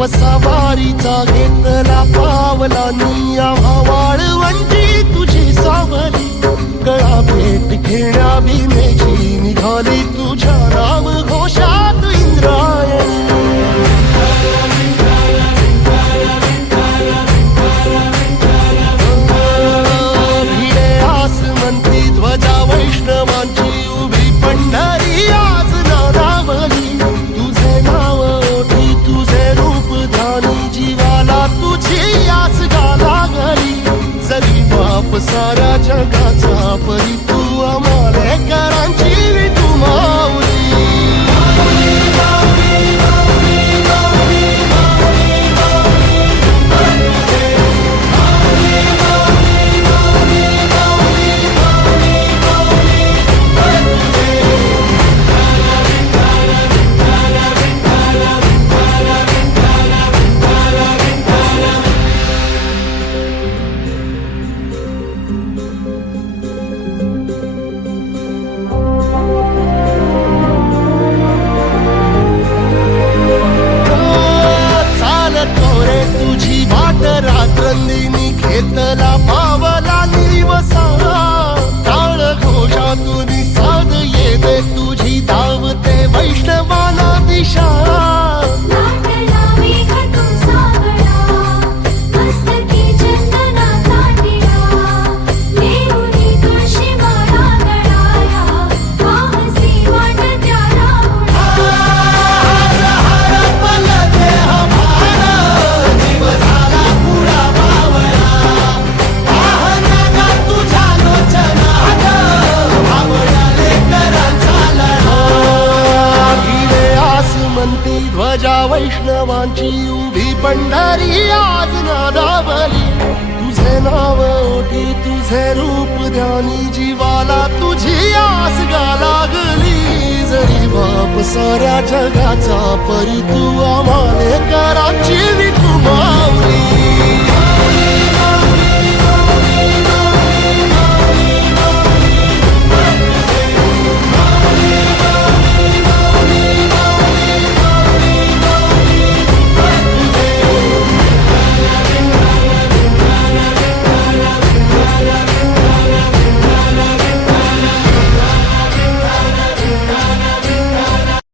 वसावारीचा घेतला पावला निया वाळवंटी तुझी सावली गळा भेट घेण्या भीमेची निघाली तुझ्या नाम घोषात इंद्रायणी भिडे आसमंती ध्वजा वैष्णवांची उभी पंढरी आज नादावली तुझे नाव ओठी तुझे रूप ध्यानी जीवाला तुझी आस लागली जरी बाप साऱ्या जगाचा परी तू अमालेकरांची तू माऊली तुझी वाट रात्रंदिनी घेतला पावला निवसा टाळ घोषातून साध येते तुझी धावते वैष्णवाला दिशा ध्वजा वैष्णवांची उभी पंढरी आज नादावली तुझे नाव ओठी तुझे रूप ध्यानी जीवाला तुझी आस लागली जरी बाप साऱ्या जगाचा परी तू आम्हालेकरांची विठुमा